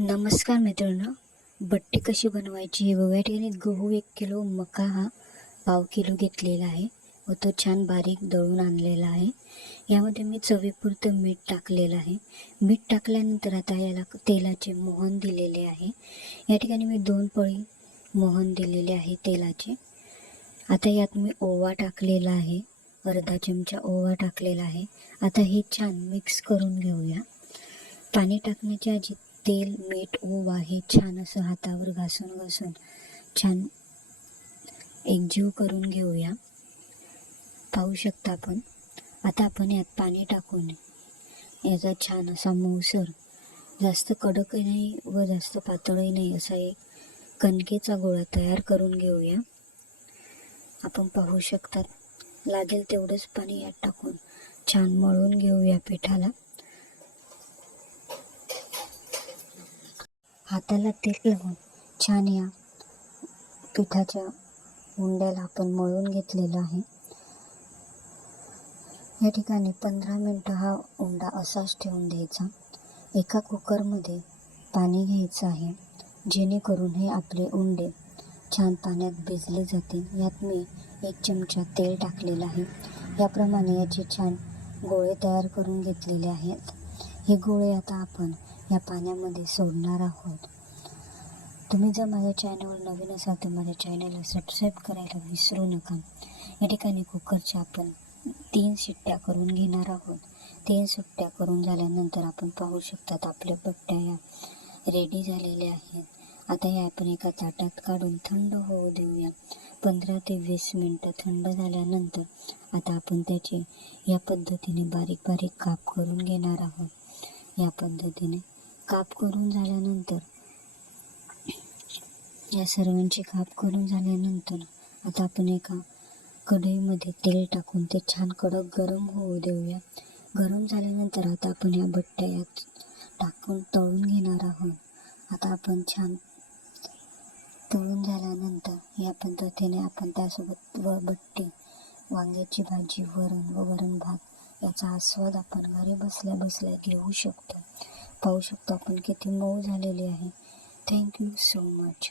नमस्कार मित्रांनो बट्टी कशी बनवायची हे बघा या ठिकाणी गहू एक किलो मका हा पाव किलो घेतलेला आहे व तो छान बारीक दळून आणलेला आहे. यामध्ये मी चवीपुरतं मीठ टाकलेलं आहे. मीठ टाकल्यानंतर आता याला तेलाचे मोहन दिलेले आहे. या ठिकाणी मी दोन पळी मोहन दिलेले आहे तेलाचे. आता यात मी ओवा टाकलेला आहे. अर्धा चमचा ओवा टाकलेला आहे. आता हे छान मिक्स करून घेऊया. पाणी टाकण्याच्या आधी तेल मीठ ओवा हे छान असं हातावर घासून घासून छान एकजीव करून घेऊया. पाहू शकता आपण. आता आपण यात पाणी टाकून याचा छान असा मऊसर जास्त कडकही नाही व जास्त पातळही नाही असा एक कणकेचा गोळा तयार करून घेऊया. आपण पाहू शकतात लागेल तेवढंच पाणी यात टाकून छान मळून घेऊया पिठाला. हाताला तेल लावून छान या पिठाच्या उंड्याला आपण मळून घेतलेलं आहे. या ठिकाणी पंधरा मिनटं हा उंडा असाच ठेवून द्यायचा. एका कुकरमध्ये पाणी घ्यायचं आहे. जेणेकरून हे आपले उंडे छान पाण्यात भिजले जातील. यात मी एक चमचा तेल टाकलेलं आहे. याप्रमाणे याचे छान गोळे तयार करून घेतलेले आहेत. हे गोळे आता आपण या पाण्यामध्ये सोडणार आहोत. तुम्ही जर माझ्या चॅनलवर नवीन असाल तर माझ्या चॅनलला सबस्क्राईब करायला विसरू नका. या ठिकाणी कुकरच्या आपण तीन शिट्ट्या करून घेणार आहोत. तीन सुट्ट्या करून झाल्यानंतर आपण पाहू शकतात आपल्या बट्ट्या या रेडी झालेल्या आहेत. आता या आपण एका ताटात काढून थंड होऊ देऊया. पंधरा ते वीस मिनटं थंड झाल्यानंतर आता आपण त्याचे या पद्धतीने बारीक बारीक काप करून घेणार आहोत. या पद्धतीने काप करून झाल्यानंतर या सर्वांची काप करून झाल्यानंतर आता आपण एका कढईमध्ये तेल टाकून ते छान कडक गरम होऊ देऊया. गरम झाल्यानंतर आता आपण या बट्ट्या यात टाकून तळून घेणार आहोत. आता आपण छान तळून झाल्यानंतर या पद्धतीने आपण त्यासोबत व बट्टी वांग्याची भाजी वरण व वरण भात याचा आस्वाद आपण घरी बसल्या बसल्या घेऊ शकतो. पाहू शकतो आपण किती मऊ झालेली आहे. Thank you so much